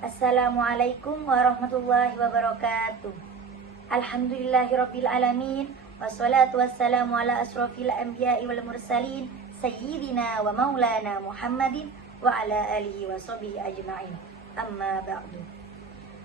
Assalamualaikum warahmatullahi wabarakatuh. Alhamdulillahirabbil alamin, wassalatu wassalamu ala asrofil anbiya'i wal mursalin, sayyidina wa maulana Muhammadin wa ala alihi wa sahbihi ajma'in. Amma ba'du.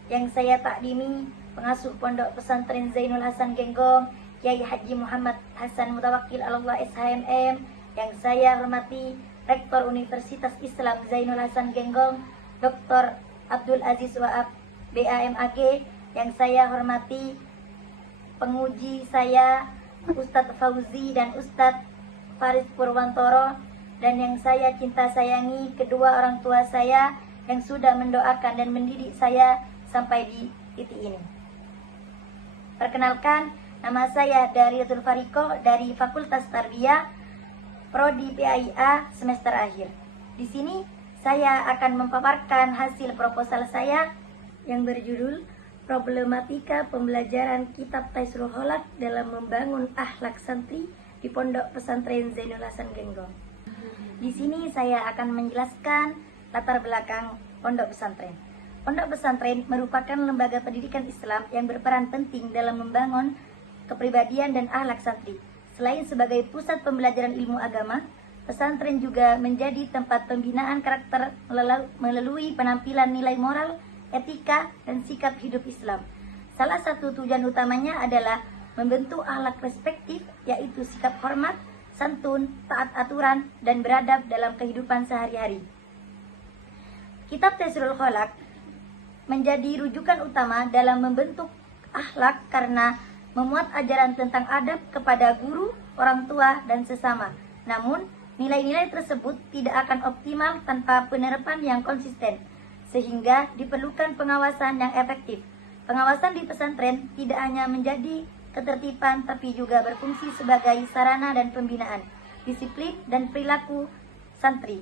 Yang saya takdimi, pengasuh Pondok Pesantren Zainul Hasan Genggong, Kiai Haji Muhammad Hasan Mutawakkil Allah SHMM. Yang saya hormati Rektor Universitas Islam Zainul Hasan Genggong, Dr. Abdul Aziz Wahab BAMAG. Yang saya hormati penguji saya Ustadz Fauzi dan Ustadz Faris Purwantoro. Dan yang saya cinta sayangi kedua orang tua saya yang sudah mendoakan dan mendidik saya sampai di titik ini. Perkenalkan, nama saya Dariatul Fariko dari Fakultas Tarbiyah Prodi PAIA semester akhir. Di sini saya akan memaparkan hasil proposal saya yang berjudul Problematika Pembelajaran Kitab Taisirul Kholaq dalam Membangun Akhlak Santri di Pondok Pesantren Zainul Hasan Genggong. Di sini saya akan menjelaskan latar belakang pondok pesantren. Pondok pesantren merupakan lembaga pendidikan Islam yang berperan penting dalam membangun kepribadian dan akhlak santri. Selain sebagai pusat pembelajaran ilmu agama, pesantren juga menjadi tempat pembinaan karakter melalui penampilan nilai moral, etika, dan sikap hidup Islam. Salah satu tujuan utamanya adalah membentuk akhlak respektif, yaitu sikap hormat, santun, taat aturan, dan beradab dalam kehidupan sehari-hari. Kitab Taisirul Kholaq menjadi rujukan utama dalam membentuk akhlak karena memuat ajaran tentang adab kepada guru, orang tua, dan sesama. Namun, nilai-nilai tersebut tidak akan optimal tanpa penerapan yang konsisten, sehingga diperlukan pengawasan yang efektif. Pengawasan di pesantren tidak hanya menjadi ketertiban, tapi juga berfungsi sebagai sarana dan pembinaan disiplin dan perilaku santri.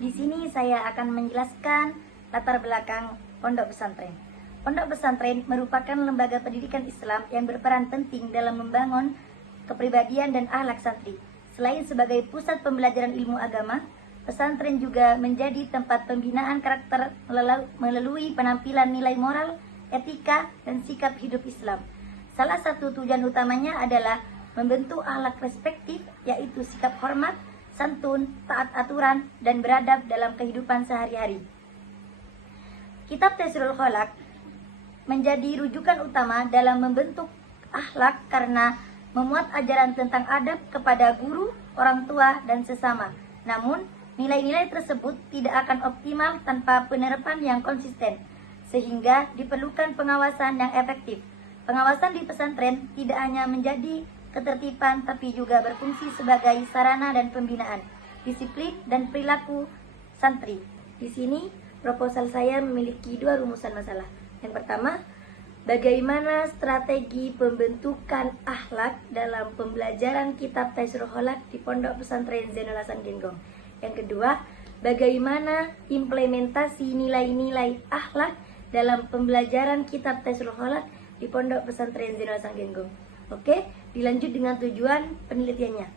Di sini saya akan menjelaskan latar belakang pondok pesantren. Pondok pesantren merupakan lembaga pendidikan Islam yang berperan penting dalam membangun kepribadian dan akhlak santri. Selain sebagai pusat pembelajaran ilmu agama, pesantren juga menjadi tempat pembinaan karakter melalui penampilan nilai moral, etika, dan sikap hidup Islam. Salah satu tujuan utamanya adalah membentuk akhlak respektif, yaitu sikap hormat, santun, taat aturan, dan beradab dalam kehidupan sehari-hari. Kitab Taisirul Kholaq menjadi rujukan utama dalam membentuk akhlak karena memuat ajaran tentang adab kepada guru, orang tua, dan sesama. Namun, nilai-nilai tersebut tidak akan optimal tanpa penerapan yang konsisten, sehingga diperlukan pengawasan yang efektif. Pengawasan di pesantren tidak hanya menjadi ketertiban, tapi juga berfungsi sebagai sarana dan pembinaan disiplin dan perilaku santri. Di sini, proposal saya memiliki dua rumusan masalah. Yang pertama, bagaimana strategi pembentukan akhlak dalam pembelajaran kitab Taisirul Kholaq di Pondok Pesantren Zainul Hasan Genggong. Yang kedua, bagaimana implementasi nilai-nilai akhlak dalam pembelajaran kitab Taisirul Kholaq di Pondok Pesantren Zainul Hasan Genggong. Oke, dilanjut dengan tujuan penelitiannya.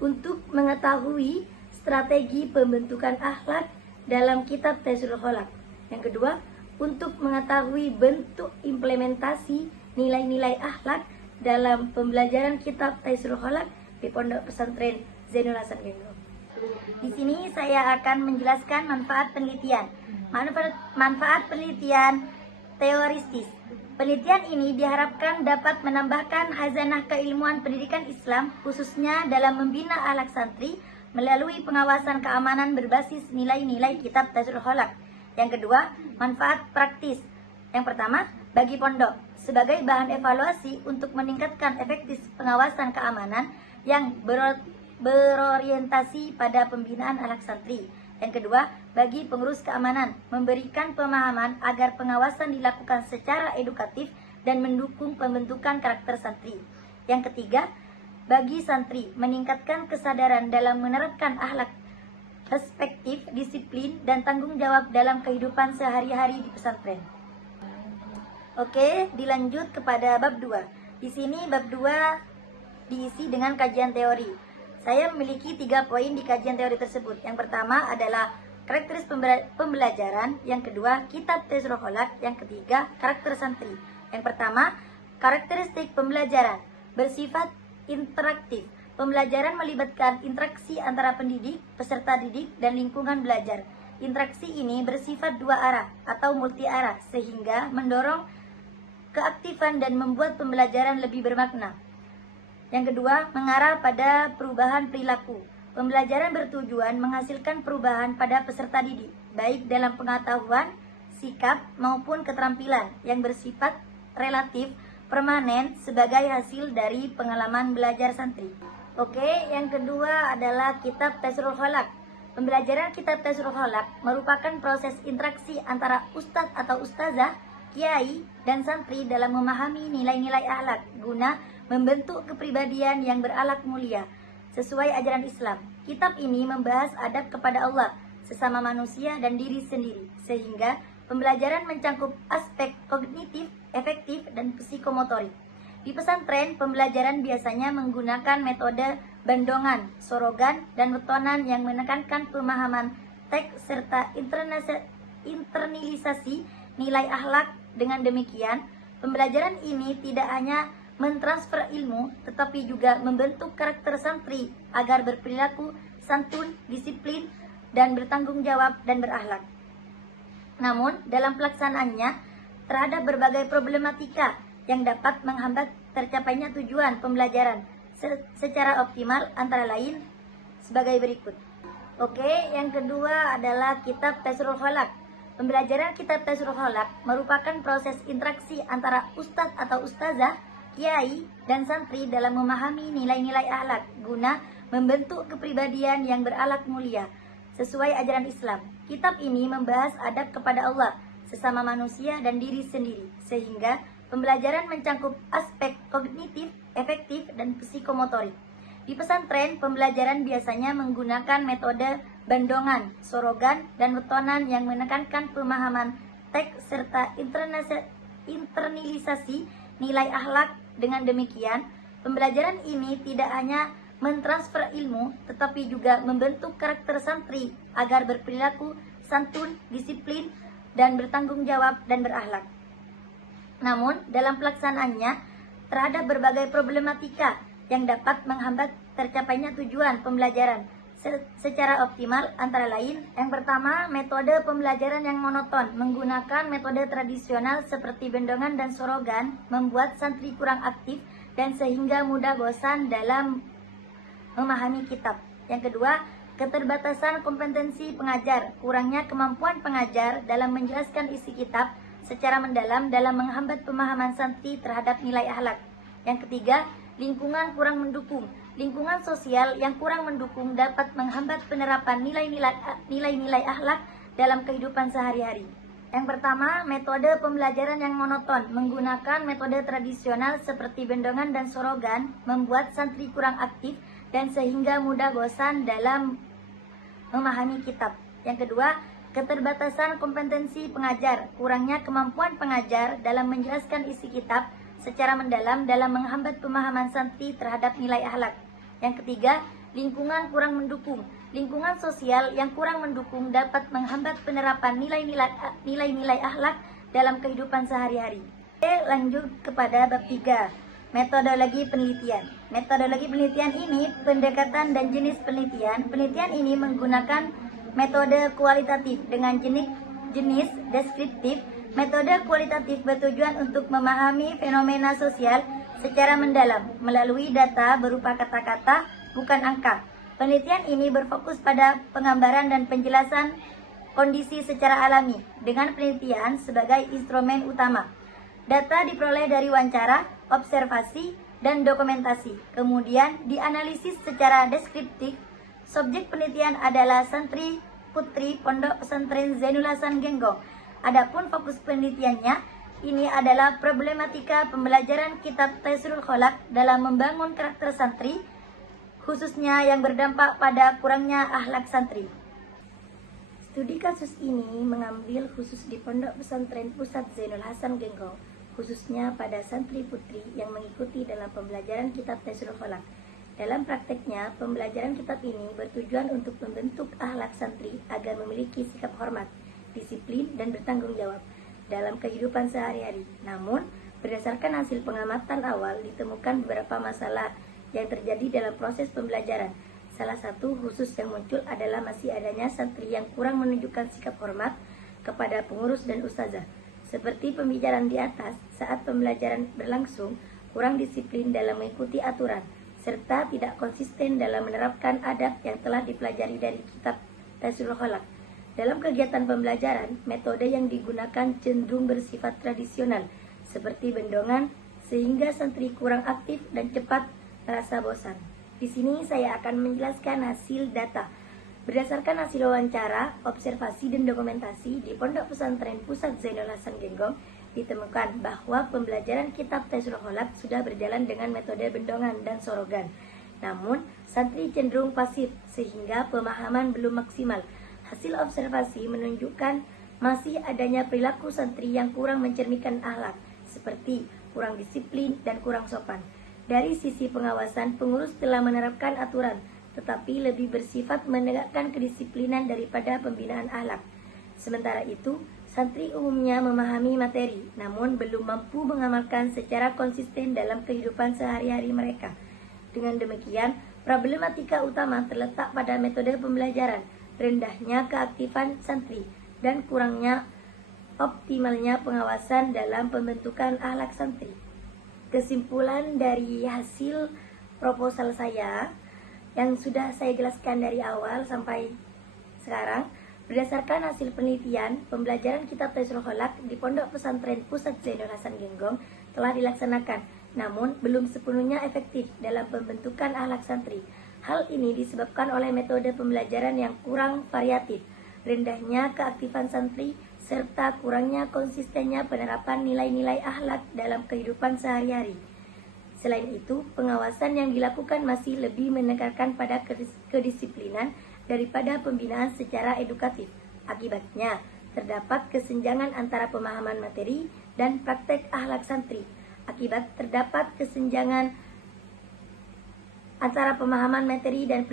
Untuk mengetahui strategi pembentukan akhlak dalam kitab Taisirul Kholaq. Yang kedua, untuk mengetahui bentuk implementasi nilai-nilai akhlak dalam pembelajaran kitab Taisirul Kholaq di Pondok Pesantren Zainul Hasan Genggong. Di sini saya akan menjelaskan manfaat penelitian. Manfaat penelitian teoristis. Penelitian ini diharapkan dapat menambahkan khazanah keilmuan pendidikan Islam, khususnya dalam membina akhlak santri melalui pengawasan keamanan berbasis nilai-nilai kitab Taisirul Kholaq. Yang kedua, manfaat praktis. Yang pertama, bagi pondok sebagai bahan evaluasi untuk meningkatkan efektif pengawasan keamanan yang berorientasi pada pembinaan akhlak santri. Yang kedua, bagi pengurus keamanan memberikan pemahaman agar pengawasan dilakukan secara edukatif dan mendukung pembentukan karakter santri. Yang ketiga, bagi santri meningkatkan kesadaran dalam menerapkan akhlak respektif, disiplin, dan tanggung jawab dalam kehidupan sehari-hari di pesantren. Oke, dilanjut kepada bab 2. Di sini bab 2 diisi dengan kajian teori. Saya memiliki 3 poin di kajian teori tersebut. Yang pertama adalah karakteris pembelajaran. Yang kedua, kitab Tesrul Kholak. Yang ketiga, karakter santri. Yang pertama, karakteristik pembelajaran bersifat interaktif. Pembelajaran melibatkan interaksi antara pendidik, peserta didik, dan lingkungan belajar. Interaksi ini bersifat dua arah atau multi arah sehingga mendorong keaktifan dan membuat pembelajaran lebih bermakna. Yang kedua, mengarah pada perubahan perilaku. Pembelajaran bertujuan menghasilkan perubahan pada peserta didik, baik dalam pengetahuan, sikap, maupun keterampilan yang bersifat relatif permanen sebagai hasil dari pengalaman belajar santri. Oke, yang kedua adalah kitab Tesrul Kholak. Pembelajaran kitab Tesrul Kholak merupakan proses interaksi antara ustadz atau ustazah, kiai, dan santri dalam memahami nilai-nilai akhlak guna membentuk kepribadian yang berakhlak mulia sesuai ajaran Islam. Kitab ini membahas adab kepada Allah, sesama manusia, dan diri sendiri, sehingga pembelajaran mencakup aspek kognitif, efektif, dan psikomotorik. Di pesantren, pembelajaran biasanya menggunakan metode bandongan, sorogan, dan wetonan yang menekankan pemahaman teks serta internalisasi nilai akhlak. Dengan demikian, pembelajaran ini tidak hanya mentransfer ilmu, tetapi juga membentuk karakter santri agar berperilaku santun, disiplin, dan bertanggung jawab dan berakhlak. Namun, dalam pelaksanaannya, terhadap berbagai problematika yang dapat menghambat tercapainya tujuan pembelajaran secara optimal, antara lain sebagai berikut. Oke, yang kedua adalah kitab Tesrul Kholak. Pembelajaran kitab Tesrul Kholak merupakan proses interaksi antara ustadz atau ustazah, kiai, dan santri dalam memahami nilai-nilai akhlak guna membentuk kepribadian yang berakhlak mulia sesuai ajaran Islam. Kitab ini membahas adab kepada Allah, sesama manusia, dan diri sendiri, sehingga pembelajaran mencakup aspek kognitif, efektif, dan psikomotorik. Di pesantren, pembelajaran biasanya menggunakan metode bandongan, sorogan, dan wetonan yang menekankan pemahaman teks serta internalisasi nilai akhlak. Dengan demikian, pembelajaran ini tidak hanya mentransfer ilmu, tetapi juga membentuk karakter santri agar berperilaku santun, disiplin, dan bertanggung jawab dan berakhlak. Namun, dalam pelaksanaannya, terhadap berbagai problematika yang dapat menghambat tercapainya tujuan pembelajaran secara optimal, antara lain, yang pertama, metode pembelajaran yang monoton. Menggunakan metode tradisional seperti bendongan dan sorogan membuat santri kurang aktif dan sehingga mudah bosan dalam memahami kitab. Yang kedua, keterbatasan kompetensi pengajar. Kurangnya kemampuan pengajar dalam menjelaskan isi kitab secara mendalam dalam menghambat pemahaman santri terhadap nilai akhlak. Yang ketiga, lingkungan kurang mendukung. Lingkungan sosial yang kurang mendukung dapat menghambat penerapan nilai-nilai akhlak dalam kehidupan sehari-hari. Yang pertama, metode pembelajaran yang monoton. Menggunakan metode tradisional seperti bendongan dan sorogan membuat santri kurang aktif dan sehingga mudah bosan dalam memahami kitab. Yang kedua, keterbatasan kompetensi pengajar. Kurangnya kemampuan pengajar dalam menjelaskan isi kitab secara mendalam dalam menghambat pemahaman santri terhadap nilai akhlak. Yang ketiga, lingkungan kurang mendukung. Lingkungan sosial yang kurang mendukung dapat menghambat penerapan nilai-nilai akhlak dalam kehidupan sehari-hari. Lanjut kepada bab 3, metodologi penelitian. Metodologi penelitian ini pendekatan dan jenis penelitian. Penelitian ini menggunakan metode kualitatif dengan jenis deskriptif. Metode kualitatif bertujuan untuk memahami fenomena sosial secara mendalam melalui data berupa kata-kata, bukan angka. Penelitian ini berfokus pada penggambaran dan penjelasan kondisi secara alami dengan penelitian sebagai instrumen utama. Data diperoleh dari wawancara, observasi, dan dokumentasi. Kemudian dianalisis secara deskriptif. Subjek penelitian adalah santri putri Pondok Pesantren Zainul Hasan Genggong. Adapun fokus penelitiannya ini adalah problematika pembelajaran kitab Tesrul Kholak dalam membangun karakter santri, khususnya yang berdampak pada kurangnya akhlak santri. Studi kasus ini mengambil khusus di Pondok Pesantren Pusat Zainul Hasan Genggong, khususnya pada santri putri yang mengikuti dalam pembelajaran kitab Tesrul Kholak. Dalam prakteknya, pembelajaran kitab ini bertujuan untuk membentuk akhlak santri agar memiliki sikap hormat, disiplin, dan bertanggung jawab dalam kehidupan sehari-hari. Namun, berdasarkan hasil pengamatan awal, ditemukan beberapa masalah yang terjadi dalam proses pembelajaran. Salah satu khusus yang muncul adalah masih adanya santri yang kurang menunjukkan sikap hormat kepada pengurus dan ustazah. Seperti pembicaraan di atas, saat pembelajaran berlangsung, kurang disiplin dalam mengikuti aturan, serta tidak konsisten dalam menerapkan adab yang telah dipelajari dari kitab Taisirul Khalaq. Dalam kegiatan pembelajaran, metode yang digunakan cenderung bersifat tradisional, seperti bendongan, sehingga santri kurang aktif dan cepat merasa bosan. Di sini saya akan menjelaskan hasil data. Berdasarkan hasil wawancara, observasi, dan dokumentasi di Pondok Pesantren Pusat Zainul Hasan Genggong, ditemukan bahwa pembelajaran kitab Taisirul Khalaq sudah berjalan dengan metode bendongan dan sorogan. Namun, santri cenderung pasif sehingga pemahaman belum maksimal. Hasil observasi menunjukkan masih adanya perilaku santri yang kurang mencerminkan akhlak, seperti kurang disiplin dan kurang sopan. Dari sisi pengawasan, pengurus telah menerapkan aturan, tetapi lebih bersifat menegakkan kedisiplinan daripada pembinaan akhlak. Sementara itu, santri umumnya memahami materi, namun belum mampu mengamalkan secara konsisten dalam kehidupan sehari-hari mereka. Dengan demikian, problematika utama terletak pada metode pembelajaran, rendahnya keaktifan santri, dan kurangnya optimalnya pengawasan dalam pembentukan akhlak santri. Kesimpulan dari hasil proposal saya yang sudah saya jelaskan dari awal sampai sekarang, berdasarkan hasil penelitian, pembelajaran kitab Taisirul Khalaq di Pondok Pesantren Pusat Zainul Hasan Genggong telah dilaksanakan, namun belum sepenuhnya efektif dalam pembentukan akhlak santri. Hal ini disebabkan oleh metode pembelajaran yang kurang variatif, rendahnya keaktifan santri, serta kurangnya konsistennya penerapan nilai-nilai akhlak dalam kehidupan sehari-hari. Selain itu, pengawasan yang dilakukan masih lebih menekankan pada kedisiplinan daripada pembinaan secara edukatif. Akibatnya, terdapat kesenjangan antara pemahaman materi dan praktek akhlak santri. Akibat terdapat kesenjangan antara pemahaman materi dan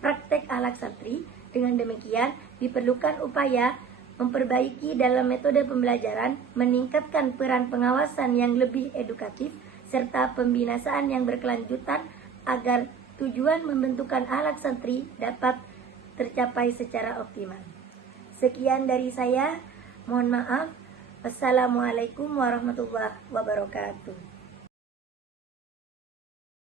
praktek akhlak santri, dengan demikian diperlukan upaya memperbaiki dalam metode pembelajaran, meningkatkan peran pengawasan yang lebih edukatif, serta pembinaan yang berkelanjutan agar tujuan membentukan akhlak santri dapat tercapai secara optimal. Sekian dari saya, mohon maaf. Wassalamualaikum warahmatullahi wabarakatuh.